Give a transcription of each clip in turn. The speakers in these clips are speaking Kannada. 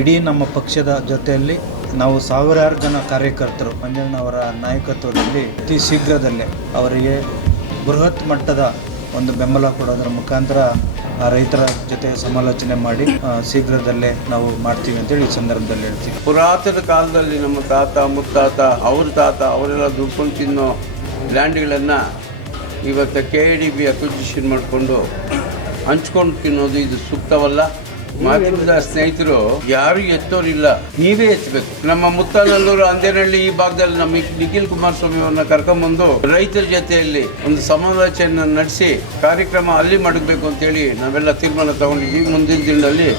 ಇಡೀ ನಮ್ಮ ಪಕ್ಷದ ಜೊತೆಯಲ್ಲಿ ನಾವು ಸಾವಿರಾರು ಜನ ಕಾರ್ಯಕರ್ತರು ಮಂಜಣ್ಣ ಅವರ ನಾಯಕತ್ವದಲ್ಲಿ ಅತಿ ಶೀಘ್ರದಲ್ಲೇ ಅವರಿಗೆ ಬೃಹತ್ ಮಟ್ಟದ ಒಂದು ಬೆಂಬಲ ಕೊಡೋದರ ಮುಖಾಂತರ ಆ ರೈತರ ಜೊತೆ ಸಮಾಲೋಚನೆ ಮಾಡಿ ಶೀಘ್ರದಲ್ಲೇ ನಾವು ಮಾಡ್ತೀವಿ ಅಂತೇಳಿ ಈ ಸಂದರ್ಭದಲ್ಲಿ ಹೇಳ್ತೀವಿ. ಪುರಾತನ ಕಾಲದಲ್ಲಿ ನಮ್ಮ ತಾತ ಮುತ್ತಾತ ಅವರೆಲ್ಲ ದುಡ್ಕೊಂಡು ತಿನ್ನೋ ಲ್ಯಾಂಡ್ಗಳನ್ನು ಇವತ್ತು KIDB ಅಕ್ವಿಸಿಷನ್ ಮಾಡಿಕೊಂಡು ಹಂಚ್ಕೊಂಡು ತಿನ್ನೋದು ಇದು ಸೂಕ್ತವಲ್ಲ. ಮಾಧ್ಯಮದ ಸ್ನೇಹಿತರು ಯಾರು ಎತ್ತೋರಿಲ್ಲ, ನೀವೇ ಎತ್ತಬೇಕು. ನಮ್ಮ ಮುತ್ತಾನಲ್ಲೂರು ಅಂದೇನಹಳ್ಳಿ ಈ ಭಾಗದಲ್ಲಿ ನಮ್ಮ ನಿಖಿಲ್ ಕುಮಾರಸ್ವಾಮಿ ಅವ್ರನ್ನ ಕರ್ಕೊಂಡ್ಬಂದು ರೈತರ ಜೊತೆಯಲ್ಲಿ ಒಂದು ಸಮಾಲೋಚನೆ ನಡೆಸಿ ಕಾರ್ಯಕ್ರಮ ಅಲ್ಲಿ ಮಾಡಬೇಕು ಅಂತೇಳಿ ನಾವೆಲ್ಲ ತೀರ್ಮಾನ ತಗೊಂಡಿದ್ದೀವಿ. ಮುಂದಿನ ದಿನದಲ್ಲಿ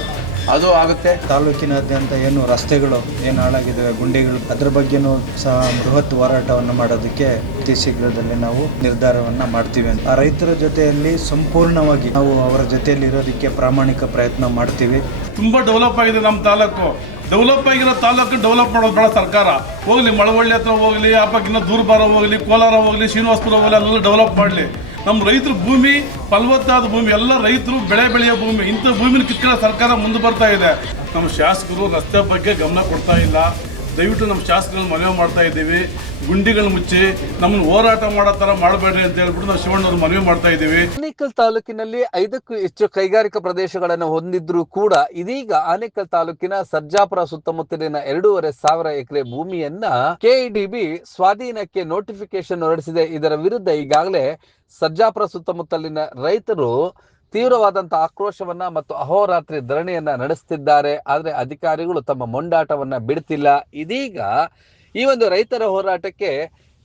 ಅದು ಆಗುತ್ತೆ. ತಾಲೂಕಿನಾದ್ಯಂತ ಏನು ರಸ್ತೆಗಳು ಏನು ಹಾಳಾಗಿದ್ದಾವೆ, ಗುಂಡಿಗಳು, ಅದ್ರ ಬಗ್ಗೆನೂ ಸಹ ಬೃಹತ್ ಹೋರಾಟವನ್ನು ಮಾಡೋದಕ್ಕೆ ಅತಿ ಶೀಘ್ರದಲ್ಲಿ ನಾವು ನಿರ್ಧಾರವನ್ನು ಮಾಡ್ತೀವಿ ಅಂತ. ಆ ರೈತರ ಜೊತೆಯಲ್ಲಿ ಸಂಪೂರ್ಣವಾಗಿ ನಾವು ಅವರ ಜೊತೆಯಲ್ಲಿ ಇರೋದಕ್ಕೆ ಪ್ರಾಮಾಣಿಕ ಪ್ರಯತ್ನ ಮಾಡ್ತೀವಿ. ತುಂಬ ಡೆವಲಪ್ ಆಗಿದೆ ನಮ್ಮ ತಾಲೂಕು. ಡೆವಲಪ್ ಆಗಿರೋ ತಾಲೂಕು ಡೆವಲಪ್ ಮಾಡೋದು ಬೇಡ ಸರ್ಕಾರ. ಹೋಗಲಿ ಮಳವಳ್ಳಿ ಹತ್ರ ಹೋಗಲಿ, ಇನ್ನೂ ದೂರಬಾರ ಹೋಗಲಿ, ಕೋಲಾರ ಹೋಗಲಿ, ಶ್ರೀನಿವಾಸಪುರ ಹೋಗಲಿ, ಅಲ್ಲೆಲ್ಲ ಡೆವಲಪ್ ಮಾಡಲಿ. ನಮ್ಮ ರೈತರ ಭೂಮಿ ಫಲವತ್ತಾದ ಭೂಮಿ, ಎಲ್ಲ ರೈತರು ಬೆಳೆಯೋ ಭೂಮಿ. ಇಂಥ ಭೂಮಿನ ಕಿತ್ಕೊಳ್ಳೋ ಸರ್ಕಾರ ಮುಂದೆ ಬರ್ತಾ ಇದೆ. ನಮ್ಮ ಶಾಸಕರು ರಸ್ತೆ ಬಗ್ಗೆ ಗಮನ ಕೊಡ್ತಾ ಇಲ್ಲ. ದಯವಿಟ್ಟು ನಮ್ಮ ಶಾಸಕರನ್ನು ಮನವಿ ಮಾಡ್ತಾ ಇದ್ದೀವಿ, ಗುಂಡಿಗಳು ಮುಚ್ಚಿ ನಮ್ಮನ್ನು ಹೋರಾಟ ಮಾಡೋ ಥರ ಮಾಡಬೇಡ್ರಿ ಅಂತ ಹೇಳ್ಬಿಟ್ಟು ನಾವು ಶಿವಣ್ಣವ್ರು ಮನವಿ ಮಾಡ್ತಾ ಇದ್ದೀವಿ. ಆನೇಕಲ್ ತಾಲೂಕಿನಲ್ಲಿ 5ಕ್ಕೂ ಹೆಚ್ಚು ಕೈಗಾರಿಕಾ ಪ್ರದೇಶಗಳನ್ನು ಹೊಂದಿದ್ರು ಕೂಡ ಇದೀಗ ಆನೇಕಲ್ ತಾಲೂಕಿನ ಸರ್ಜಾಪುರ ಸುತ್ತಮುತ್ತಲಿನ 2,500 ಎಕರೆ ಭೂಮಿಯನ್ನ KIDB ಸ್ವಾಧೀನಕ್ಕೆ ನೋಟಿಫಿಕೇಶನ್ ಹೊರಡಿಸಿದೆ. ಇದರ ವಿರುದ್ಧ ಈಗಾಗಲೇ ಸರ್ಜಾಪುರ ಸುತ್ತಮುತ್ತಲಿನ ರೈತರು ತೀವ್ರವಾದಂತಹ ಆಕ್ರೋಶವನ್ನ ಮತ್ತು ಅಹೋರಾತ್ರಿ ಧರಣಿಯನ್ನ ನಡೆಸುತ್ತಿದ್ದಾರೆ. ಆದ್ರೆ ಅಧಿಕಾರಿಗಳು ತಮ್ಮ ಮೊಂಡಾಟವನ್ನ ಬಿಡ್ತಿಲ್ಲ. ಇದೀಗ ಈ ಒಂದು ರೈತರ ಹೋರಾಟಕ್ಕೆ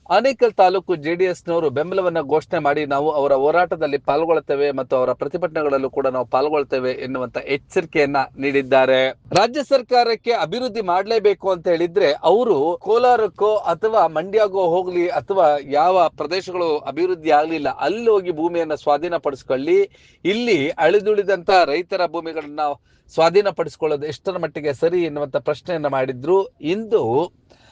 ಆನೇಕಲ್ ತಾಲೂಕು JDSನವರು ಬೆಂಬಲವನ್ನ ಘೋಷಣೆ ಮಾಡಿ ನಾವು ಅವರ ಹೋರಾಟದಲ್ಲಿ ಪಾಲ್ಗೊಳ್ತೇವೆ ಮತ್ತು ಅವರ ಪ್ರತಿಭಟನೆಗಳಲ್ಲೂ ಕೂಡ ನಾವು ಪಾಲ್ಗೊಳ್ತೇವೆ ಎನ್ನುವಂತ ಎಚ್ಚರಿಕೆಯನ್ನ ನೀಡಿದ್ದಾರೆ. ರಾಜ್ಯ ಸರ್ಕಾರಕ್ಕೆ ಅಭಿವೃದ್ಧಿ ಮಾಡಲೇಬೇಕು ಅಂತ ಹೇಳಿದ್ರೆ ಅವರು ಕೋಲಾರಕ್ಕೋ ಅಥವಾ ಮಂಡ್ಯಗೋ ಹೋಗ್ಲಿ ಅಥವಾ ಯಾವ ಪ್ರದೇಶಗಳು ಅಭಿವೃದ್ಧಿ ಆಗ್ಲಿಲ್ಲ ಅಲ್ಲಿ ಹೋಗಿ ಭೂಮಿಯನ್ನ ಸ್ವಾಧೀನಪಡಿಸ್ಕೊಳ್ಳಿ. ಇಲ್ಲಿ ಅಳಿದುಳಿದಂತ ರೈತರ ಭೂಮಿಗಳನ್ನ ಸ್ವಾಧೀನಪಡಿಸಿಕೊಳ್ಳೋದು ಎಷ್ಟರ ಮಟ್ಟಿಗೆ ಸರಿ ಎನ್ನುವಂತ ಪ್ರಶ್ನೆಯನ್ನ ಮಾಡಿದ್ರು. ಇಂದು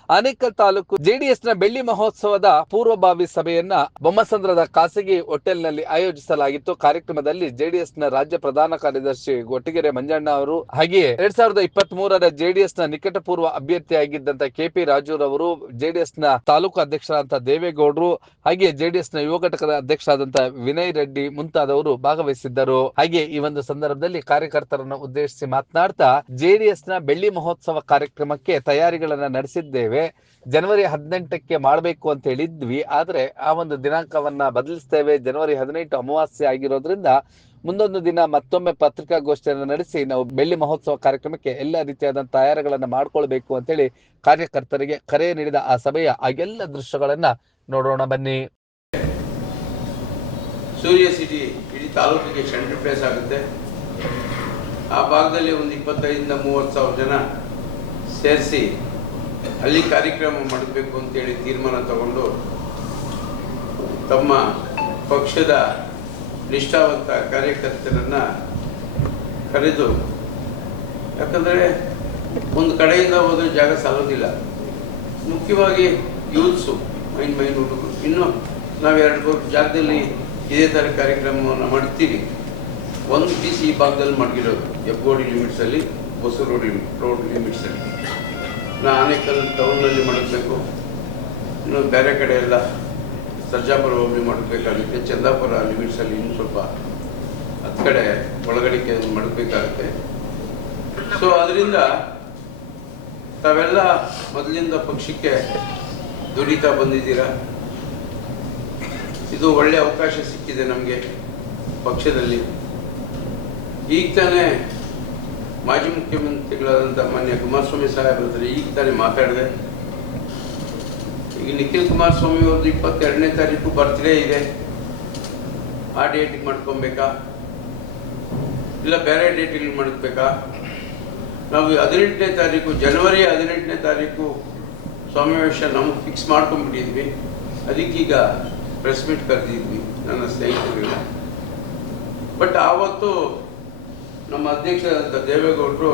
ಆನೇಕಲ್ ತಾಲೂಕು JDSನ ಬೆಳ್ಳಿ ಮಹೋತ್ಸವದ ಪೂರ್ವಭಾವಿ ಸಭೆಯನ್ನ ಬೊಮ್ಮಸಂದ್ರದ ಖಾಸಗಿ ಹೋಟೆಲ್ನಲ್ಲಿ ಆಯೋಜಿಸಲಾಗಿತ್ತು. ಕಾರ್ಯಕ್ರಮದಲ್ಲಿ JDSನ ರಾಜ್ಯ ಪ್ರಧಾನ ಕಾರ್ಯದರ್ಶಿ ಗೊಟ್ಟಿಗೆರೆ ಮಂಜಣ್ಣ ಅವರು, ಹಾಗೆಯೇ 2023ರ JDSನ ನಿಕಟಪೂರ್ವ ಅಭ್ಯರ್ಥಿಯಾಗಿದ್ದಂತ KP ರಾಜೂರವರು, JDSನ ತಾಲೂಕು ಅಧ್ಯಕ್ಷರಾದಂತಹ ದೇವೇಗೌಡರು, ಹಾಗೆ JDSನ ಯುವ ಘಟಕದ ಅಧ್ಯಕ್ಷರಾದಂತಹ ವಿನಯ್ ರೆಡ್ಡಿ ಮುಂತಾದವರು ಭಾಗವಹಿಸಿದ್ದರು. ಹಾಗೆ ಈ ಒಂದು ಸಂದರ್ಭದಲ್ಲಿ ಕಾರ್ಯಕರ್ತರನ್ನು ಉದ್ದೇಶಿಸಿ ಮಾತನಾಡ್ತಾ JDSನ ಬೆಳ್ಳಿ ಮಹೋತ್ಸವ ಕಾರ್ಯಕ್ರಮಕ್ಕೆ ತಯಾರಿಗಳನ್ನ ನಡೆಸಿದ್ದೇವೆ. ಜನವರಿ 18ಕ್ಕೆ ಮಾಡಬೇಕು ಅಂತ ಹೇಳಿದ್ವಿ. ಆದ್ರೆ ಆ ಒಂದು ದಿನಾಂಕವನ್ನ ಬದಲಿಸ್ತೇವೆ. ಜನವರಿ 18 ಅಮಾವಾಸ್ಯೆ ಆಗಿರೋದ್ರಿಂದ ಮುಂದೊಂದು ದಿನ ಮತ್ತೊಮ್ಮೆ ಪತ್ರಿಕಾಗೋಷ್ಠಿಯನ್ನು ನಡೆಸಿ ನಾವು ಬೆಳ್ಳಿ ಮಹೋತ್ಸವ ಕಾರ್ಯಕ್ರಮಕ್ಕೆ ಎಲ್ಲ ರೀತಿಯಾದಂತಹ ತಯಾರಿಗಳನ್ನ ಮಾಡ್ಕೊಳ್ಬೇಕು ಅಂತ ಹೇಳಿ ಕಾರ್ಯಕರ್ತರಿಗೆ ಕರೆ ನೀಡಿದ ಆ ಸಭೆಯ ಆ ಎಲ್ಲ ದೃಶ್ಯಗಳನ್ನ ನೋಡೋಣ ಬನ್ನಿ. ಸೂರ್ಯ ಸಿಟಿ ಇಡೀ ತಾಲೂಕಿಗೆ ಸೆಂಟ್ರಲ್ ಪ್ಲೇಸ್ ಆಗುತ್ತೆ. ಆ ಭಾಗದಲ್ಲಿ ಒಂದು 25,000 to 30,000 ಜನ ಸೇರಿಸಿ ಅಲ್ಲಿ ಕಾರ್ಯಕ್ರಮ ಮಾಡಬೇಕು ಅಂತೇಳಿ ತೀರ್ಮಾನ ತಗೊಂಡು ತಮ್ಮ ಪಕ್ಷದ ನಿಷ್ಠಾವಂತ ಕಾರ್ಯಕರ್ತರನ್ನು ಕರೆದು, ಯಾಕಂದರೆ ಒಂದು ಕಡೆಯಿಂದ ಹೋದರೆ ಜಾಗ ಸಾಲೋದಿಲ್ಲ. ಮುಖ್ಯವಾಗಿ ಯೂತ್ಸು ಮೈನ್ ಹುಡುಗರು, ಇನ್ನೂ ನಾವು 2-3 ಜಾಗದಲ್ಲಿ ಇದೇ ಥರ ಕಾರ್ಯಕ್ರಮವನ್ನು ಮಾಡ್ತೀವಿ. ಒಂದು ಪೀಸ್ ಈ ಭಾಗದಲ್ಲಿ ಮಡಗಿರೋದು ಹೆಬ್ಗೋಡಿ ಲಿಮಿಟ್ಸಲ್ಲಿ, ಹೊಸೂರು ರೋಡ್ ಲಿಮಿಟ್ಸಲ್ಲಿ. ಆನೇಕಲ್ ಟೌನಲ್ಲಿ ಮಾಡಬೇಕು, ಇನ್ನು ಬೇರೆ ಕಡೆ ಎಲ್ಲ ಸರ್ಜಾಪುರ ಹೋಗಿ ಮಾಡಬೇಕಾಗುತ್ತೆ. ಚಂದಾಪುರ ಲಿಮಿಟ್ಸಲ್ಲಿ ಇನ್ನೂ ಸ್ವಲ್ಪ 10 ಕಡೆ ಒಳಗಡಿಕೆ ಮಾಡಬೇಕಾಗುತ್ತೆ. ಸೊ ಅದರಿಂದ ತಾವೆಲ್ಲ ಮೊದಲಿಂದ ಪಕ್ಷಕ್ಕೆ ದುಡಿತಾ ಬಂದಿದ್ದೀರಾ. ಇದು ಒಳ್ಳೆಯ ಅವಕಾಶ ಸಿಕ್ಕಿದೆ ನಮಗೆ ಪಕ್ಷದಲ್ಲಿ. ಈಗ ತಾನೇ ಮಾಜಿ ಮುಖ್ಯಮಂತ್ರಿಗಳಾದಂಥ ಮಾನ್ಯ ಕುಮಾರಸ್ವಾಮಿ ಸಾಹೇಬ್ರ ಈಗ ತಾನೇ ಮಾತಾಡಿದೆ. ಈಗ ನಿಖಿಲ್ ಕುಮಾರಸ್ವಾಮಿ ಅವ್ರದ್ದು 22ನೇ ತಾರೀಕು ಬರ್ತ್ಡೇ ಇದೆ. ಆ ಡೇಟಿಗೆ ಮಾಡ್ಕೊಬೇಕಾ ಇಲ್ಲ ಬೇರೆ ಡೇಟಿಗೆ ಮಾಡಬೇಕಾ? ನಾವು 18ನೇ ತಾರೀಕು, ಜನವರಿ 18ನೇ ತಾರೀಕು ಸಮಾವೇಶ ನಮಗೆ ಫಿಕ್ಸ್ ಮಾಡ್ಕೊಂಡ್ಬಿಟ್ಟಿದ್ವಿ. ಅದಕ್ಕೀಗ ಪ್ರೆಸ್ ಮೀಟ್ ಕರೆದಿದ್ವಿ ನನ್ನ ಸ್ನೇಹಿತರಿಗೆಲ್ಲ. ಬಟ್ ಆವತ್ತು ನಮ್ಮ ಅಧ್ಯಕ್ಷರಾದಂಥ ದೇವೇಗೌಡರು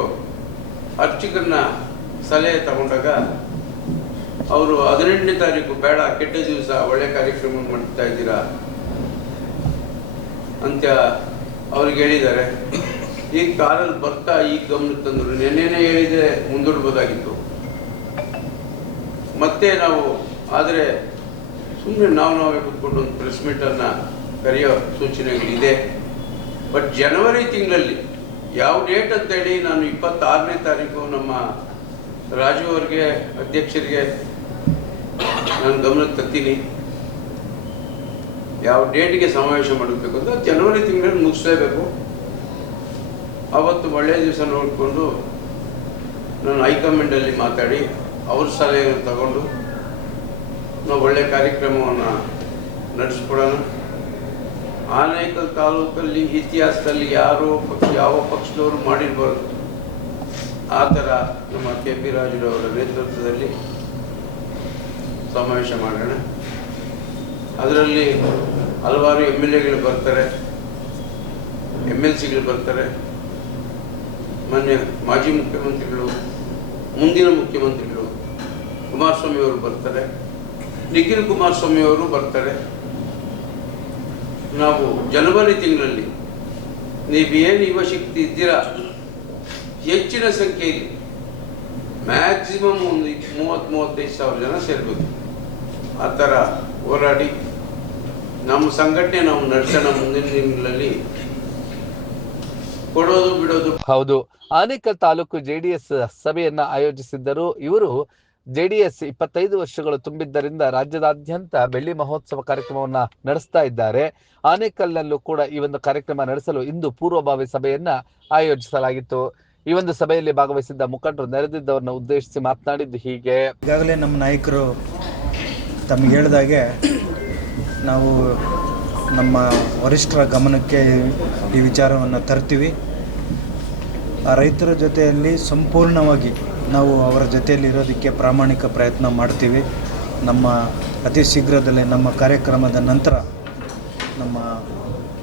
ಅರ್ಚಕರನ್ನ ಸಲಹೆ ತಗೊಂಡಾಗ ಅವರು 18ನೇ ತಾರೀಕು ಬೇಡ, ಕೆಟ್ಟ ದಿವಸ, ಒಳ್ಳೆ ಕಾರ್ಯಕ್ರಮ ಮಾಡ್ತಾ ಇದ್ದೀರಾ ಅಂತ ಅವ್ರಿಗೆ ಹೇಳಿದ್ದಾರೆ. ಈಗ ಕಾರಲ್ಲಿ ಬರ್ತಾ ಈಗ ಗಮನಕ್ಕೆ ತಂದರು. ನೆನ್ನೆನೇ ಹೇಳಿದರೆ ಮುಂದೂಡ್ಬೋದಾಗಿತ್ತು. ಮತ್ತೆ ನಾವು ಆದರೆ ಸುಮ್ಮನೆ ನಾವೇ ಕೂತ್ಕೊಂಡು ಒಂದು ಪ್ರೆಸ್ ಮೀಟನ್ನು ಕರೆಯೋ ಸೂಚನೆಗಳಿದೆ. ಬಟ್ ಜನವರಿ ತಿಂಗಳಲ್ಲಿ ಯಾವ ಡೇಟ್ ಅಂತೇಳಿ ನಾನು 26ನೇ ತಾರೀಕು ನಮ್ಮ ರಾಜು ಅವ್ರಿಗೆ ಅಧ್ಯಕ್ಷರಿಗೆ ನಾನು ಗಮನಕ್ಕೆ ತರ್ತೀನಿ. ಯಾವ ಡೇಟಿಗೆ ಸಮಾವೇಶ ಮಾಡಬೇಕು ಅಂತ ಜನವರಿ ತಿಂಗಳಲ್ಲಿ ಮುಗಿಸಲೇಬೇಕು. ಅವತ್ತು ಒಳ್ಳೆಯ ದಿವಸ ನೋಡಿಕೊಂಡು ನಾನು ಹೈಕಮಾಂಡಲ್ಲಿ ಮಾತಾಡಿ ಅವ್ರ ಸಲಹೆಯನ್ನು ತಗೊಂಡು ನಾವು ಒಳ್ಳೆಯ ಕಾರ್ಯಕ್ರಮವನ್ನು ನಡೆಸ್ಕೊಡೋಣ. ಆನೇಕಲ್ ತಾಲೂಕಲ್ಲಿ ಇತಿಹಾಸದಲ್ಲಿ ಯಾವ ಪಕ್ಷದವರು ಮಾಡಿರಬಾರ್ದು ಆ ಥರ ನಮ್ಮ KP ರಾಜುರವರ ನೇತೃತ್ವದಲ್ಲಿ ಸಮಾವೇಶ ಮಾಡೋಣ. ಅದರಲ್ಲಿ ಹಲವಾರು MLAಗಳು ಬರ್ತಾರೆ, MLCಗಳು ಬರ್ತಾರೆ, ಮಾನ್ಯ ಮಾಜಿ ಮುಖ್ಯಮಂತ್ರಿಗಳು, ಮುಂದಿನ ಮುಖ್ಯಮಂತ್ರಿಗಳು ಕುಮಾರಸ್ವಾಮಿ ಅವರು ಬರ್ತಾರೆ, ನಿಖಿಲ್ ಕುಮಾರಸ್ವಾಮಿ ಅವರು ಬರ್ತಾರೆ. ನಾವು ಜನವರಿ ತಿಂಗಳಲ್ಲಿ ನೀವೇನು ಯುವ ಶಕ್ತಿ ಇದ್ದೀರಾ ಹೆಚ್ಚಿನ ಸಂಖ್ಯೆಯಲ್ಲಿ ಮ್ಯಾಕ್ಸಿಮಮ್ ಒಂದು 30-35 ಸಾವಿರ ಜನ ಸೇರಬೇಕು. ಆ ಥರ ಹೋರಾಡಿ ನಮ್ಮ ಸಂಘಟನೆ ನಾವು ನಡೆಸೋಣ. ಮುಂದಿನ ದಿನಗಳಲ್ಲಿ ಕೊಡೋದು ಬಿಡೋದು. ಹೌದು, ಆನೇಕಲ್ ತಾಲೂಕು JDS ಸಭೆಯನ್ನ ಆಯೋಜಿಸಿದ್ದರು. ಇವರು JDS 25 ವರ್ಷಗಳು ತುಂಬಿದ್ದರಿಂದ ರಾಜ್ಯದಾದ್ಯಂತ ಬೆಳ್ಳಿ ಮಹೋತ್ಸವ ಕಾರ್ಯಕ್ರಮವನ್ನ ನಡೆಸ್ತಾ ಇದ್ದಾರೆ. ಆನೇಕಲ್ನಲ್ಲೂ ಕೂಡ ಈ ಒಂದು ಕಾರ್ಯಕ್ರಮ ನಡೆಸಲು ಇಂದು ಪೂರ್ವಭಾವಿ ಸಭೆಯನ್ನ ಆಯೋಜಿಸಲಾಗಿತ್ತು. ಈ ಒಂದು ಸಭೆಯಲ್ಲಿ ಭಾಗವಹಿಸಿದ್ದ ಮುಖಂಡರು ನೆರೆದಿದ್ದವರನ್ನ ಉದ್ದೇಶಿಸಿ ಮಾತನಾಡಿದ್ದು ಹೀಗೆ. ಈಗಾಗಲೇ ನಮ್ಮ ನಾಯಕರು ತಮಗೆ ಹೇಳಿದಾಗೆ ನಾವು ನಮ್ಮ ವರಿಷ್ಠರ ಗಮನಕ್ಕೆ ಈ ವಿಚಾರವನ್ನು ತರ್ತೀವಿ. ಆ ರೈತರ ಜೊತೆಯಲ್ಲಿ ಸಂಪೂರ್ಣವಾಗಿ ನಾವು ಅವರ ಜೊತೆಯಲ್ಲಿ ಇರೋದಕ್ಕೆ ಪ್ರಾಮಾಣಿಕ ಪ್ರಯತ್ನ ಮಾಡ್ತೀವಿ. ನಮ್ಮ ಅತಿ ಶೀಘ್ರದಲ್ಲೇ ನಮ್ಮ ಕಾರ್ಯಕ್ರಮದ ನಂತರ ನಮ್ಮ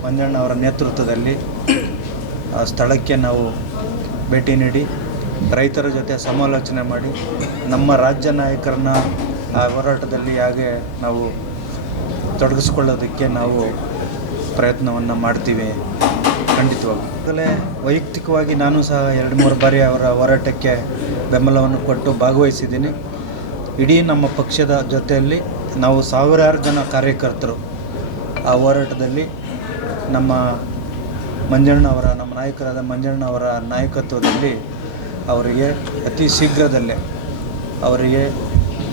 ಮಂಜಣ್ಣ ಅವರ ನೇತೃತ್ವದಲ್ಲಿ ಆ ಸ್ಥಳಕ್ಕೆ ನಾವು ಭೇಟಿ ನೀಡಿ ರೈತರ ಜೊತೆ ಸಮಾಲೋಚನೆ ಮಾಡಿ ನಮ್ಮ ರಾಜ್ಯ ನಾಯಕರನ್ನ ಆ ಹೋರಾಟದಲ್ಲಿ ಹಾಗೆ ನಾವು ತೊಡಗಿಸ್ಕೊಳ್ಳೋದಕ್ಕೆ ನಾವು ಪ್ರಯತ್ನವನ್ನು ಮಾಡ್ತೀವಿ. ಖಂಡಿತವಾಗಿ ಆಗಲೇ ವೈಯಕ್ತಿಕವಾಗಿ ನಾನು ಸಹ 2-3 ಬಾರಿ ಅವರ ಹೋರಾಟಕ್ಕೆ ಬೆಂಬಲವನ್ನು ಕೊಟ್ಟು ಭಾಗವಹಿಸಿದ್ದೀನಿ. ಇಡೀ ನಮ್ಮ ಪಕ್ಷದ ಜೊತೆಯಲ್ಲಿ ನಾವು ಸಾವಿರಾರು ಜನ ಕಾರ್ಯಕರ್ತರು ಆ ಹೋರಾಟದಲ್ಲಿ ನಮ್ಮ ನಾಯಕರಾದ ಮಂಜಣ್ಣ ಅವರ ನಾಯಕತ್ವದಲ್ಲಿ ಅವರಿಗೆ ಅತಿ ಶೀಘ್ರದಲ್ಲೇ ಅವರಿಗೆ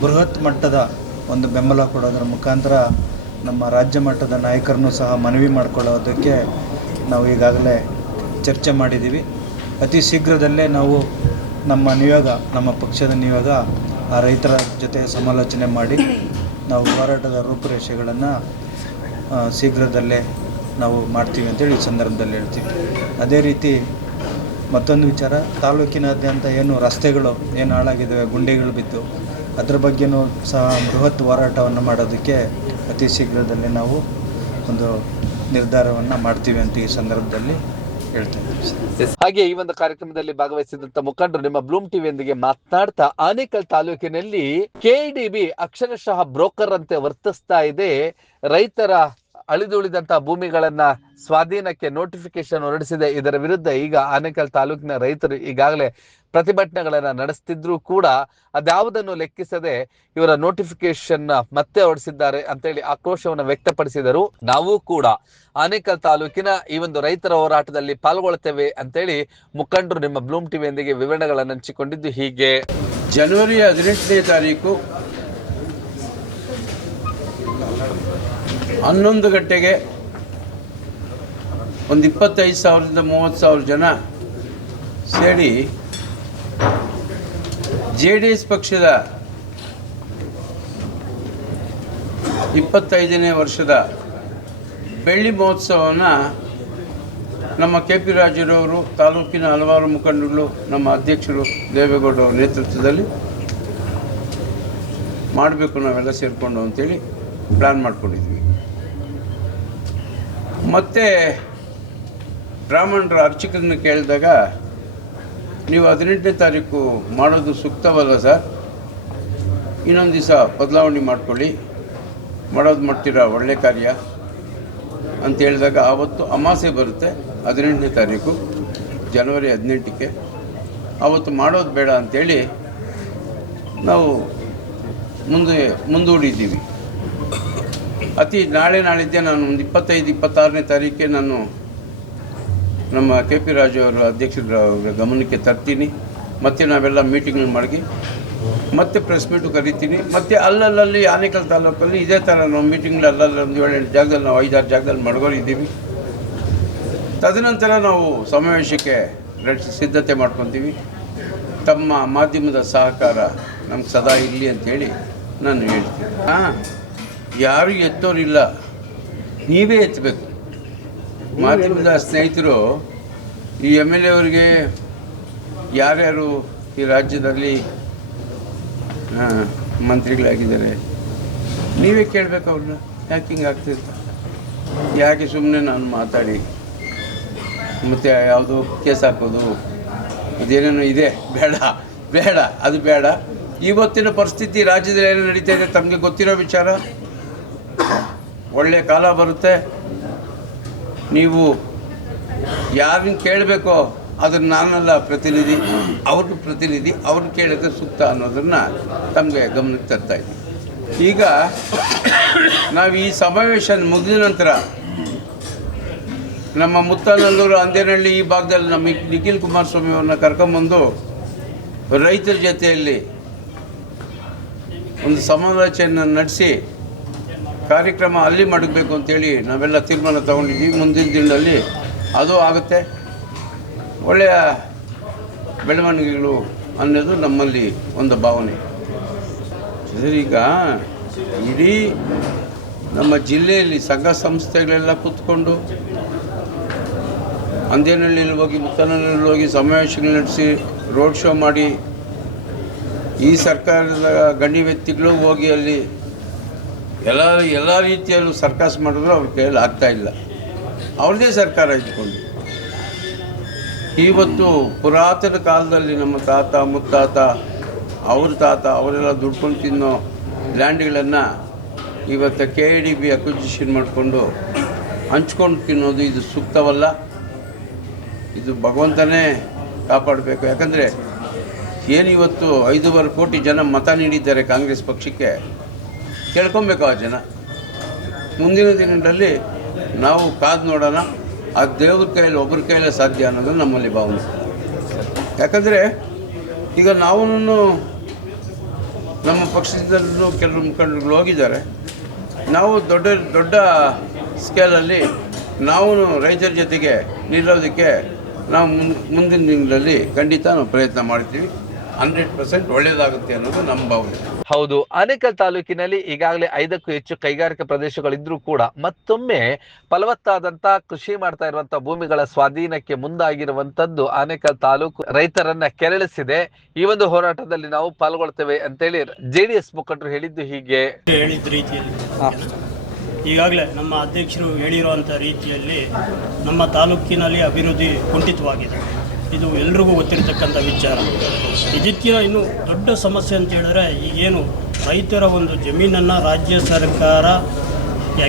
ಬೃಹತ್ ಮಟ್ಟದ ಒಂದು ಬೆಂಬಲ ಕೊಡೋದರ ಮುಖಾಂತರ ನಮ್ಮ ರಾಜ್ಯ ಮಟ್ಟದ ನಾಯಕರನ್ನು ಸಹ ಮನವಿ ಮಾಡಿಕೊಳ್ಳೋದಕ್ಕೆ ನಾವು ಈಗಾಗಲೇ ಚರ್ಚೆ ಮಾಡಿದ್ದೀವಿ. ಅತಿ ಶೀಘ್ರದಲ್ಲೇ ನಾವು ನಮ್ಮ ಪಕ್ಷದ ನಿಯೋಗ ಆ ರೈತರ ಜೊತೆ ಸಮಾಲೋಚನೆ ಮಾಡಿ ನಾವು ಹೋರಾಟದ ರೂಪುರೇಷೆಗಳನ್ನು ಶೀಘ್ರದಲ್ಲೇ ನಾವು ಮಾಡ್ತೀವಿ ಅಂತೇಳಿ ಈ ಸಂದರ್ಭದಲ್ಲಿ ಹೇಳ್ತೀವಿ. ಅದೇ ರೀತಿ ಮತ್ತೊಂದು ವಿಚಾರ, ತಾಲೂಕಿನಾದ್ಯಂತ ಏನು ರಸ್ತೆಗಳು ಏನು ಹಾಳಾಗಿದ್ದಾವೆ, ಗುಂಡಿಗಳು ಬಿದ್ದು, ಅದರ ಬಗ್ಗೆಯೂ ಸಹ ಬೃಹತ್ ಹೋರಾಟವನ್ನು ಮಾಡೋದಕ್ಕೆ ಅತಿ ಶೀಘ್ರದಲ್ಲೇ ನಾವು ಒಂದು ನಿರ್ಧಾರವನ್ನು ಮಾಡ್ತೀವಿ ಅಂತ ಈ ಸಂದರ್ಭದಲ್ಲಿ ಹೇಳ್ತಾ ಇದ್ದೀವಿ. ಹಾಗೆ ಈ ಒಂದು ಕಾರ್ಯಕ್ರಮದಲ್ಲಿ ಭಾಗವಹಿಸಿದಂತ ಮುಖಂಡರು ನಿಮ್ಮ ಬ್ಲೂಮ್ ಟಿವಿಯೊಂದಿಗೆ ಮಾತನಾಡ್ತಾ, ಆನೇಕಲ್ ತಾಲೂಕಿನಲ್ಲಿ KDB ಅಕ್ಷರಶಃ ಬ್ರೋಕರ್ ಅಂತೆ ವರ್ತಿಸ್ತಾ ಇದೆ. ರೈತರ ಅಳಿದುಳಿದಂತಹ ಭೂಮಿಗಳನ್ನ ಸ್ವಾಧೀನಕ್ಕೆ ನೋಟಿಫಿಕೇಶನ್ ಹೊರಡಿಸಿದೆ. ಇದರ ವಿರುದ್ಧ ಈಗ ಆನೇಕಲ್ ತಾಲೂಕಿನ ರೈತರು ಈಗಾಗಲೇ ಪ್ರತಿಭಟನೆಗಳನ್ನ ನಡೆಸ್ತಿದ್ರು ಕೂಡ ಅದ್ಯಾವುದನ್ನು ಲೆಕ್ಕಿಸದೆ ಇವರ ನೋಟಿಫಿಕೇಶನ್ ಮತ್ತೆ ಹೊರಡಿಸಿದ್ದಾರೆ ಅಂತೇಳಿ ಆಕ್ರೋಶವನ್ನು ವ್ಯಕ್ತಪಡಿಸಿದರು. ನಾವು ಕೂಡ ಆನೇಕಲ್ ತಾಲೂಕಿನ ಈ ಒಂದು ರೈತರ ಹೋರಾಟದಲ್ಲಿ ಪಾಲ್ಗೊಳ್ತೇವೆ ಅಂತೇಳಿ ಮುಖಂಡರು ನಿಮ್ಮ ಬ್ಲೂಮ್ ಟಿವಿಯೊಂದಿಗೆ ವಿವರಣೆಗಳನ್ನು ಹಂಚಿಕೊಂಡಿದ್ದು ಹೀಗೆ. ಜನವರಿ 18ನೇ ತಾರೀಕು 11 ಗಂಟೆಗೆ ಒಂದು 25,000ರಿಂದ 30,000 ಜನ ಸೇರಿ JDS ಪಕ್ಷದ 25ನೇ ವರ್ಷದ ಬೆಳ್ಳಿ ಮಹೋತ್ಸವವನ್ನು ನಮ್ಮ KP ರಾಜುರವರು, ತಾಲೂಕಿನ ಹಲವಾರು ಮುಖಂಡರು, ನಮ್ಮ ಅಧ್ಯಕ್ಷರು ದೇವೇಗೌಡರ ನೇತೃತ್ವದಲ್ಲಿ ಮಾಡಬೇಕು ನಾವೆಲ್ಲ ಸೇರಿಕೊಂಡು ಅಂತೇಳಿ ಪ್ಲ್ಯಾನ್ ಮಾಡ್ಕೊಂಡಿದ್ವಿ. ಮತ್ತು ಬ್ರಾಹ್ಮಣರ ಅರ್ಚಕರನ್ನು ಕೇಳಿದಾಗ, ನೀವು 18ನೇ ತಾರೀಕು ಮಾಡೋದು ಸೂಕ್ತವಲ್ಲ ಸರ್, ಇನ್ನೊಂದು ದಿವಸ ಬದಲಾವಣೆ ಮಾಡ್ಕೊಳ್ಳಿ, ಮಾಡ್ತೀರಾ ಒಳ್ಳೆ ಕಾರ್ಯ ಅಂತ ಹೇಳಿದಾಗ, ಆವತ್ತು ಅಮಾಸೆ ಬರುತ್ತೆ 18ನೇ ತಾರೀಕು. ಜನವರಿ 18ಕ್ಕೆ. ಅವತ್ತು ಮಾಡೋದು ಬೇಡ ಅಂಥೇಳಿ ನಾವು ಮುಂದೂಡಿದ್ದೀವಿ. ನಾಳಿದ್ದೆ ನಾನು ಒಂದು 25-26ನೇ ತಾರೀಕೆ ನಾನು ನಮ್ಮ KP ರಾಜು ಅವರ ಅಧ್ಯಕ್ಷರ ಗಮನಕ್ಕೆ ತರ್ತೀನಿ. ಮತ್ತು ನಾವೆಲ್ಲ ಮೀಟಿಂಗ್ ಮಾಡಿ ಮತ್ತೆ ಪ್ರೆಸ್ ಮೀಟು ಕರಿತೀನಿ. ಮತ್ತು ಅಲ್ಲಲ್ಲಿ ಆನೇಕಲ್ ತಾಲೂಕಲ್ಲಿ ಇದೇ ಥರ ನಾವು ಮೀಟಿಂಗ್ಗಳು ಅಲ್ಲಲ್ಲಿ ಒಂದು 7-8 ಜಾಗದಲ್ಲಿ ನಾವು 5-6 ಜಾಗದಲ್ಲಿ ಮಡ್ಕೊಂಡಿದ್ದೀವಿ. ತದನಂತರ ನಾವು ಸಮಾವೇಶಕ್ಕೆ ಸಿದ್ಧತೆ ಮಾಡ್ಕೊತೀವಿ. ತಮ್ಮ ಮಾಧ್ಯಮದ ಸಹಕಾರ ನಮ್ಗೆ ಸದಾ ಇರಲಿ ಅಂಥೇಳಿ ನಾನು ಹೇಳ್ತೀನಿ. ಯಾರೂ ಎತ್ತೋರಿಲ್ಲ, ನೀವೇ ಎತ್ತಬೇಕು. ಮಾಧ್ಯಮದ ಸ್ನೇಹಿತರು ಈ MLA ಅವರಿಗೆ ಯಾರ್ಯಾರು ಈ ರಾಜ್ಯದಲ್ಲಿ ಮಂತ್ರಿಗಳಾಗಿದ್ದಾರೆ ನೀವೇ ಕೇಳಬೇಕು ಅವ್ರನ್ನ, ಯಾಕೆ ಹಿಂಗೆ ಆಗ್ತಿರ್ತ, ಯಾಕೆ ಸುಮ್ಮನೆ ನಾನು ಮಾತಾಡಿ ಮತ್ತು ಯಾವುದು ಕೇಸ್ ಹಾಕೋದು ಅದೇನೇನೋ ಇದೆ, ಬೇಡ ಅದು ಬೇಡ. ಇವತ್ತಿನ ಪರಿಸ್ಥಿತಿ ರಾಜ್ಯದಲ್ಲಿ ಏನು ನಡೀತಾ ಇದೆ ತಮಗೆ ಗೊತ್ತಿರೋ ವಿಚಾರ. ಒಳ್ಳೆಯ ಕಾಲ ಬರುತ್ತೆ, ನೀವು ಯಾರನ್ನ ಕೇಳಬೇಕೋ ಅದನ್ನು ನಾನಲ್ಲ ಪ್ರತಿನಿಧಿ, ಅವ್ರದ್ದು ಪ್ರತಿನಿಧಿ, ಅವ್ರನ್ನ ಕೇಳಿದ್ರೆ ಸೂಕ್ತ ಅನ್ನೋದನ್ನು ತಮಗೆ ಗಮನಕ್ಕೆ ತರ್ತಾ ಇದ್ದೀವಿ. ಈಗ ನಾವು ಈ ಸಮಾವೇಶ ಮುಗಿದ ನಂತರ ನಮ್ಮ ಮುತ್ತನಲ್ಲೂರು, ಅಂದೇನಹಳ್ಳಿ ಈ ಭಾಗದಲ್ಲಿ ನಮ್ಮ ನಿಖಿಲ್ ಕುಮಾರಸ್ವಾಮಿ ಅವ್ರನ್ನ ಕರ್ಕೊಂಬಂದು ರೈತರ ಜೊತೆಯಲ್ಲಿ ಒಂದು ಸಮಾಲೋಚನೆ ನಡೆಸಿ ಕಾರ್ಯಕ್ರಮ ಅಲ್ಲಿ ಮಾಡಬೇಕು ಅಂತೇಳಿ ನಾವೆಲ್ಲ ತೀರ್ಮಾನ ತಗೊಂಡಿದ್ದೀವಿ. ಮುಂದಿನ ದಿನದಲ್ಲಿ ಅದು ಆಗುತ್ತೆ. ಒಳ್ಳೆಯ ಬೆಳವಣಿಗೆಗಳು ಅನ್ನೋದು ನಮ್ಮಲ್ಲಿ ಒಂದು ಭಾವನೆ. ಈಗ ಇಡೀ ನಮ್ಮ ಜಿಲ್ಲೆಯಲ್ಲಿ ಸಂಘ ಸಂಸ್ಥೆಗಳೆಲ್ಲ ಕೂತ್ಕೊಂಡು ಅಂದೇನಹಳ್ಳಿಯಲ್ಲಿ ಹೋಗಿ ಮುತ್ತನಹಳ್ಳಿಯಲ್ಲಿ ಹೋಗಿ ಸಮಾವೇಶಗಳು ನಡೆಸಿ ರೋಡ್ ಶೋ ಮಾಡಿ ಈ ಸರ್ಕಾರದ ಗಣ್ಯ ವ್ಯಕ್ತಿಗಳು ಹೋಗಿ ಅಲ್ಲಿ ಎಲ್ಲ ರೀತಿಯಲ್ಲೂ ಸರ್ಕಸ್ ಮಾಡಿದ್ರು ಅವ್ರ ಕೈಯಲ್ಲಿ ಆಗ್ತಾಯಿಲ್ಲ. ಅವ್ರದ್ದೇ ಸರ್ಕಾರ ಇಟ್ಕೊಂಡು ಇವತ್ತು ಪುರಾತನ ಕಾಲದಲ್ಲಿ ನಮ್ಮ ತಾತ ಮುತ್ತಾತ ಅವ್ರ ತಾತ ಅವರೆಲ್ಲ ದುಡ್ಕೊಂಡು ತಿನ್ನೋ ಲ್ಯಾಂಡ್ಗಳನ್ನು ಇವತ್ತು KIDB ಅಕ್ವಿಜಿಷನ್ ಮಾಡಿಕೊಂಡು ಹಂಚ್ಕೊಂಡು ತಿನ್ನೋದು ಇದು ಸೂಕ್ತವಲ್ಲ. ಇದು ಭಗವಂತನೇ ಕಾಪಾಡಬೇಕು. ಯಾಕಂದರೆ ಏನಿವತ್ತು 5.5 ಕೋಟಿ ಜನ ಮತ ನೀಡಿದ್ದಾರೆ ಕಾಂಗ್ರೆಸ್ ಪಕ್ಷಕ್ಕೆ, ಕೇಳ್ಕೊಬೇಕು ಆ ಜನ. ಮುಂದಿನ ದಿನಗಳಲ್ಲಿ ನಾವು ಕಾದು ನೋಡೋಣ. ಆ ದೇವ್ರ ಕೈಯಲ್ಲಿ ಒಬ್ಬರ ಕೈಯಲ್ಲೇ ಸಾಧ್ಯ ಅನ್ನೋದು ನಮ್ಮಲ್ಲಿ ಭಾವನೆ. ಯಾಕಂದರೆ ಈಗ ನಾವು ನಮ್ಮ ಪಕ್ಷದಲ್ಲೂ ಕೆಲವು ಮುಖಂಡರುಗಳು ಹೋಗಿದ್ದಾರೆ. ನಾವು ದೊಡ್ಡ ಸ್ಕೇಲಲ್ಲಿ ನಾವು ರೈತರ ಜೊತೆಗೆ ನಿಲ್ಲೋದಕ್ಕೆ ನಾವು ಮುಂದಿನ ದಿನಗಳಲ್ಲಿ ಖಂಡಿತ ನಾವು ಪ್ರಯತ್ನ ಮಾಡ್ತೀವಿ. 100% ಒಳ್ಳೆಯದಾಗುತ್ತೆ ಅನ್ನೋದು ನಮ್ಮ ಭಾವನೆ. ಹೌದು, ಆನೇಕಲ್ ತಾಲೂಕಿನಲ್ಲಿ ಈಗಾಗಲೇ 5ಕ್ಕೂ ಹೆಚ್ಚು ಕೈಗಾರಿಕಾ ಪ್ರದೇಶಗಳಿದ್ರೂ ಕೂಡ ಮತ್ತೊಮ್ಮೆ ಫಲವತ್ತಾದಂತ ಕೃಷಿ ಮಾಡ್ತಾ ಇರುವಂತಹ ಭೂಮಿಗಳ ಸ್ವಾಧೀನಕ್ಕೆ ಮುಂದಾಗಿರುವಂತದ್ದು ಆನೇಕಲ್ ತಾಲೂಕು ರೈತರನ್ನ ಕೆರಳಿಸಿದೆ. ಈ ಒಂದು ಹೋರಾಟದಲ್ಲಿ ನಾವು ಪಾಲ್ಗೊಳ್ತೇವೆ ಅಂತೇಳಿ JDS ಮುಖಂಡರು ಹೇಳಿದ್ದು ಹೀಗೆ. ಹೇಳಿದ ರೀತಿಯಲ್ಲಿ ಈಗಾಗಲೇ ನಮ್ಮ ಅಧ್ಯಕ್ಷರು ಹೇಳಿರುವಂಥ ರೀತಿಯಲ್ಲಿ ನಮ್ಮ ತಾಲೂಕಿನಲ್ಲಿ ಅಭಿವೃದ್ಧಿ ಕುಂಠಿತವಾಗಿದೆ. ಇದು ಎಲ್ರಿಗೂ ಗೊತ್ತಿರತಕ್ಕಂಥ ವಿಚಾರ. ಇದಕ್ಕಿಂತ ಇನ್ನೂ ದೊಡ್ಡ ಸಮಸ್ಯೆ ಅಂತ ಹೇಳಿದ್ರೆ ಈಗೇನು ರೈತರ ಒಂದು ಜಮೀನನ್ನು ರಾಜ್ಯ ಸರ್ಕಾರ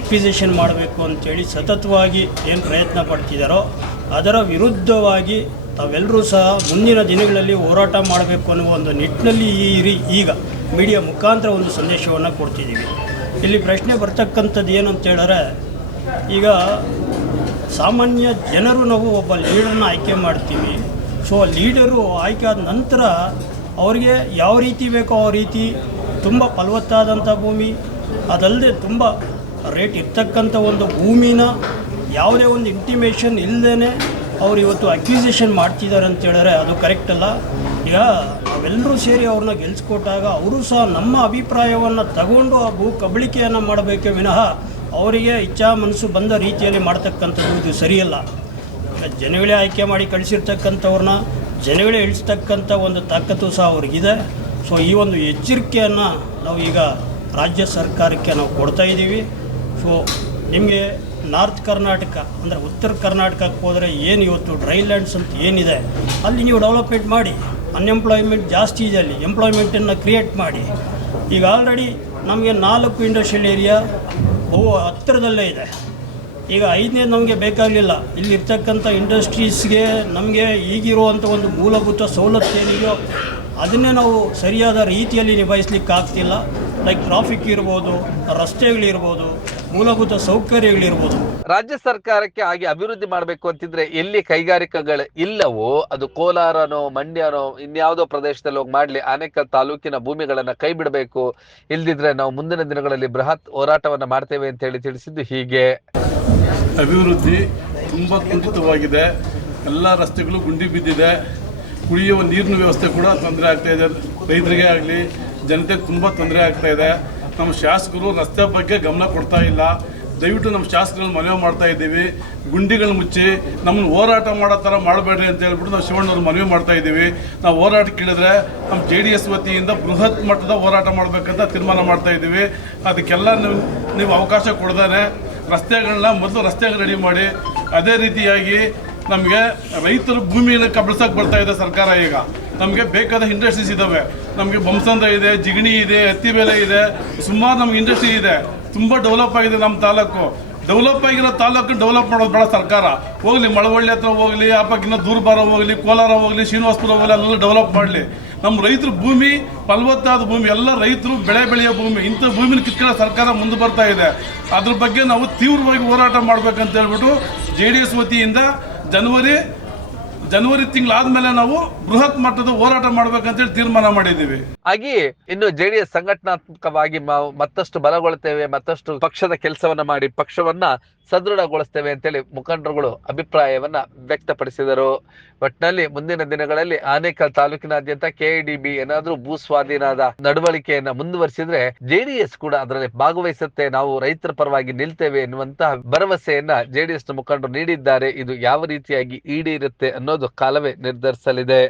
ಅಕ್ವಿಸಿಷನ್ ಮಾಡಬೇಕು ಅಂತೇಳಿ ಸತತವಾಗಿ ಏನು ಪ್ರಯತ್ನ ಪಡ್ತಿದ್ದಾರೋ ಅದರ ವಿರುದ್ಧವಾಗಿ ತಾವೆಲ್ಲರೂ ಸಹ ಮುಂದಿನ ದಿನಗಳಲ್ಲಿ ಹೋರಾಟ ಮಾಡಬೇಕು ಅನ್ನುವ ಒಂದು ನಿಟ್ಟಿನಲ್ಲಿ ಈಗ ಮೀಡಿಯಾ ಮುಖಾಂತರ ಒಂದು ಸಂದೇಶವನ್ನು ಕೊಡ್ತಿದ್ದೀವಿ. ಇಲ್ಲಿ ಪ್ರಶ್ನೆ ಬರ್ತಕ್ಕಂಥದ್ದು ಏನು ಅಂತ ಹೇಳಿದ್ರೆ, ಈಗ ಸಾಮಾನ್ಯ ಜನರು ನಾವು ಒಬ್ಬ ಲೀಡರ್ನ ಆಯ್ಕೆ ಮಾಡ್ತೀವಿ. ಸೊ ಲೀಡರು ಆಯ್ಕೆ ಆದ ನಂತರ ಅವರಿಗೆ ಯಾವ ರೀತಿ ಬೇಕೋ ಆ ರೀತಿ ತುಂಬ ಫಲವತ್ತಾದಂಥ ಭೂಮಿ, ಅದಲ್ಲದೆ ತುಂಬ ರೇಟ್ ಇರ್ತಕ್ಕಂಥ ಒಂದು ಭೂಮಿನ ಯಾವುದೇ ಒಂದು ಇಂಟಿಮೇಷನ್ ಇಲ್ಲದೇ ಅವರು ಇವತ್ತು ಅಕ್ವಿಸಿಷನ್ ಮಾಡ್ತಿದ್ದಾರೆ ಅಂತ ಹೇಳಿದ್ರೆ ಅದು ಕರೆಕ್ಟ್ ಅಲ್ಲ. ಈಗ ನಾವೆಲ್ಲರೂ ಸೇರಿ ಅವ್ರನ್ನ ಗೆಲ್ಲಿಸ್ಕೊಟ್ಟಾಗ ಅವರು ಸಹ ನಮ್ಮ ಅಭಿಪ್ರಾಯವನ್ನು ತಗೊಂಡು ಆ ಭೂ ಕಬಳಿಕೆಯನ್ನು ಮಾಡಬೇಕೇ ವಿನಃ ಅವರಿಗೆ ಇಚ್ಛಾ ಮನಸ್ಸು ಬಂದ ರೀತಿಯಲ್ಲಿ ಮಾಡ್ತಕ್ಕಂಥದ್ದು ಇದು ಸರಿಯಲ್ಲ. ಜನಗಳೇ ಆಯ್ಕೆ ಮಾಡಿ ಕಳಿಸಿರ್ತಕ್ಕಂಥವ್ರನ್ನ ಜನಗಳೇ ಇಳಿಸ್ತಕ್ಕಂಥ ಒಂದು ತಾಕತ್ತು ಸಹ ಅವ್ರಿಗಿದೆ. ಸೊ ಈ ಒಂದು ಎಚ್ಚರಿಕೆಯನ್ನು ನಾವು ಈಗ ರಾಜ್ಯ ಸರ್ಕಾರಕ್ಕೆ ನಾವು ಕೊಡ್ತಾ ಇದ್ದೀವಿ. ಸೊ ನಿಮಗೆ ನಾರ್ತ್ ಕರ್ನಾಟಕ ಅಂದರೆ ಉತ್ತರ ಕರ್ನಾಟಕಕ್ಕೆ ಹೋದರೆ ಏನು ಇವತ್ತು ಡ್ರೈ ಲ್ಯಾಂಡ್ಸ್ ಅಂತ ಏನಿದೆ ಅಲ್ಲಿ ನೀವು ಡೆವಲಪ್ಮೆಂಟ್ ಮಾಡಿ, ಅನ್ಎಂಪ್ಲಾಯ್ಮೆಂಟ್ ಜಾಸ್ತಿ ಇದೆ, ಅಲ್ಲಿ ಎಂಪ್ಲಾಯ್ಮೆಂಟನ್ನು ಕ್ರಿಯೇಟ್ ಮಾಡಿ. ಈಗ ಆಲ್ರೆಡಿ ನಮಗೆ 4 ಇಂಡಸ್ಟ್ರಿಯಲ್ ಏರಿಯಾ ಹತ್ತಿರದಲ್ಲೇ ಇದೆ. ಈಗ 5ನೇ ನಮಗೆ ಬೇಕಾಗಲಿಲ್ಲ. ಇಲ್ಲಿರ್ತಕ್ಕಂಥ ಇಂಡಸ್ಟ್ರೀಸ್ಗೆ ನಮಗೆ ಈಗಿರುವಂಥ ಒಂದು ಮೂಲಭೂತ ಸವಲತ್ತು ಏನಿದೆಯೋ ಅದನ್ನೇ ನಾವು ಸರಿಯಾದ ರೀತಿಯಲ್ಲಿ ನಿಭಾಯಿಸ್ಲಿಕ್ಕೆ ಆಗ್ತಿಲ್ಲ. ಲೈಕ್ ಟ್ರಾಫಿಕ್ ಇರ್ಬೋದು, ರಸ್ತೆಗಳಿರ್ಬೋದು, ಮೂಲಭೂತ ಸೌಕರ್ಯಗಳಿರ್ಬೋದು. ರಾಜ್ಯ ಸರ್ಕಾರಕ್ಕೆ ಹಾಗೆ ಅಭಿವೃದ್ಧಿ ಮಾಡಬೇಕು ಅಂತಿದ್ರೆ ಎಲ್ಲಿ ಕೈಗಾರಿಕೆಗಳು ಇಲ್ಲವೋ ಅದು ಕೋಲಾರನೋ ಮಂಡ್ಯನೋ ಇನ್ಯಾವುದೋ ಪ್ರದೇಶದಲ್ಲಿ ಹೋಗಿ ಮಾಡ್ಲಿ, ಆನೇಕಲ್ ತಾಲೂಕಿನ ಭೂಮಿಗಳನ್ನ ಕೈ ಬಿಡಬೇಕು, ಇಲ್ದಿದ್ರೆ ನಾವು ಮುಂದಿನ ದಿನಗಳಲ್ಲಿ ಬೃಹತ್ ಹೋರಾಟವನ್ನ ಮಾಡ್ತೇವೆ ಅಂತ ಹೇಳಿ ತಿಳಿಸಿದ್ದು ಹೀಗೆ. ಅಭಿವೃದ್ಧಿ ತುಂಬ ಕುಂಠಿತವಾಗಿದೆ. ಎಲ್ಲ ರಸ್ತೆಗಳು ಗುಂಡಿ ಬಿದ್ದಿದೆ. ಕುಡಿಯುವ ನೀರಿನ ವ್ಯವಸ್ಥೆ ಕೂಡ ತೊಂದರೆ ಆಗ್ತಾ ಇದೆ. ರೈತರಿಗೆ ಆಗಲಿ ಜನತೆಗೆ ತುಂಬ ತೊಂದರೆ ಆಗ್ತಾ ಇದೆ. ನಮ್ಮ ಶಾಸಕರು ರಸ್ತೆ ಬಗ್ಗೆ ಗಮನ ಕೊಡ್ತಾ ಇಲ್ಲ. ದಯವಿಟ್ಟು ನಮ್ಮ ಶಾಸಕರನ್ನು ಮನವಿ ಮಾಡ್ತಾ ಇದ್ದೀವಿ, ಗುಂಡಿಗಳು ಮುಚ್ಚಿ ನಮ್ಮನ್ನು ಹೋರಾಟ ಮಾಡೋ ಥರ ಮಾಡಬೇಡ್ರಿ ಅಂತ ಹೇಳ್ಬಿಟ್ಟು ನಾವು ಶಿವಣ್ಣವ್ರು ಮನವಿ ಮಾಡ್ತಾ ಇದ್ದೀವಿ. ನಾವು ಹೋರಾಟ ಕೇಳಿದ್ರೆ ನಮ್ಮ JDS ವತಿಯಿಂದ ಬೃಹತ್ ಮಟ್ಟದ ಹೋರಾಟ ಮಾಡಬೇಕಂತ ತೀರ್ಮಾನ ಮಾಡ್ತಾ ಇದ್ದೀವಿ. ಅದಕ್ಕೆಲ್ಲ ನೀವು ಅವಕಾಶ ಕೊಡ್ದಾನೆ ರಸ್ತೆಗಳನ್ನ ಮೊದಲು ರಸ್ತೆಗಳು ರೆಡಿ ಮಾಡಿ, ಅದೇ ರೀತಿಯಾಗಿ ನಮಗೆ ರೈತರು ಭೂಮಿಯನ್ನು ಕಬಳಿಸೋಕೆ ಬರ್ತಾ ಇದೆ ಸರ್ಕಾರ. ಈಗ ನಮಗೆ ಬೇಕಾದ ಇಂಡಸ್ಟ್ರೀಸ್ ಇದ್ದಾವೆ. ನಮಗೆ ಬೊಮ್ಮಸಂದ್ರ ಇದೆ, ಜಿಗಣಿ ಇದೆ, ಹತ್ತಿಬೇಲೆ ಇದೆ, ಸುಮಾರು ನಮ್ಗೆ ಇಂಡಸ್ಟ್ರಿ ಇದೆ. ತುಂಬ ಡೆವಲಪ್ ಆಗಿದೆ ನಮ್ಮ ತಾಲೂಕು. ಡೆವಲಪ್ ಆಗಿರೋ ತಾಲೂಕು ಡೆವಲಪ್ ಮಾಡೋದು ಬೇಡ ಸರ್ಕಾರ. ಹೋಗಲಿ ಮಳವಳ್ಳಿ ಹತ್ರ ಹೋಗಲಿ, ಆ ಪಕ್ಕಿನ ದೂರಬಾರ ಹೋಗಲಿ, ಕೋಲಾರ ಹೋಗಲಿ, ಶ್ರೀನಿವಾಸಪುರ ಹೋಗಲಿ, ಅಲ್ಲೆಲ್ಲ ಡೆವಲಪ್ ಮಾಡಲಿ. ನಮ್ಮ ರೈತರು ಭೂಮಿ ಫಲವತ್ತಾದ ಭೂಮಿ, ಎಲ್ಲ ರೈತರು ಬೆಳೆ ಬೆಳೆಯೋ ಭೂಮಿ. ಇಂಥ ಭೂಮಿನ ಕಿತ್ಕೊಳ್ಳೋ ಸರ್ಕಾರ ಮುಂದೆ ಬರ್ತಾ ಇದೆ. ಅದ್ರ ಬಗ್ಗೆ ನಾವು ತೀವ್ರವಾಗಿ ಹೋರಾಟ ಮಾಡಬೇಕಂತ ಹೇಳ್ಬಿಟ್ಟು JDS ವತಿಯಿಂದ ಜನವರಿ ತಿಂಗಳಾದ್ಮೇಲೆ ನಾವು ಬೃಹತ್ ಮಟ್ಟದ ಹೋರಾಟ ಮಾಡ್ಬೇಕಂತೇಳಿ ತೀರ್ಮಾನ ಮಾಡಿದ್ದೀವಿ. ಹಾಗೆಯೇ ಇನ್ನು JDS ಸಂಘಟನಾತ್ಮಕವಾಗಿ ನಾವು ಮತ್ತಷ್ಟು ಬಲಗೊಳ್ತೇವೆ, ಮತ್ತಷ್ಟು ಪಕ್ಷದ ಕೆಲಸವನ್ನ ಮಾಡಿ ಪಕ್ಷವನ್ನ ಸದೃಢಗೊಳಿಸ್ತೇವೆ ಅಂತೇಳಿ ಮುಖಂಡರುಗಳು ಅಭಿಪ್ರಾಯವನ್ನ ವ್ಯಕ್ತಪಡಿಸಿದರು. ಒಟ್ಟಿನಲ್ಲಿ ಮುಂದಿನ ದಿನಗಳಲ್ಲಿ ಆನೇಕಲ್ ತಾಲೂಕಿನಾದ್ಯಂತ KIDB ಏನಾದ್ರೂ ಭೂ ಸ್ವಾಧೀನದ ನಡವಳಿಕೆಯನ್ನ ಮುಂದುವರಿಸಿದ್ರೆ JDS ಕೂಡ ಅದರಲ್ಲಿ ಭಾಗವಹಿಸುತ್ತೆ, ನಾವು ರೈತರ ಪರವಾಗಿ ನಿಲ್ತೇವೆ ಎನ್ನುವಂತಹ ಭರವಸೆಯನ್ನ JDS ನ ಮುಖಂಡರು ನೀಡಿದ್ದಾರೆ. ಇದು ಯಾವ ರೀತಿಯಾಗಿ ಈಡೇರುತ್ತೆ ಅನ್ನೋದು ಕಾಲವೇ ನಿರ್ಧರಿಸಲಿದೆ.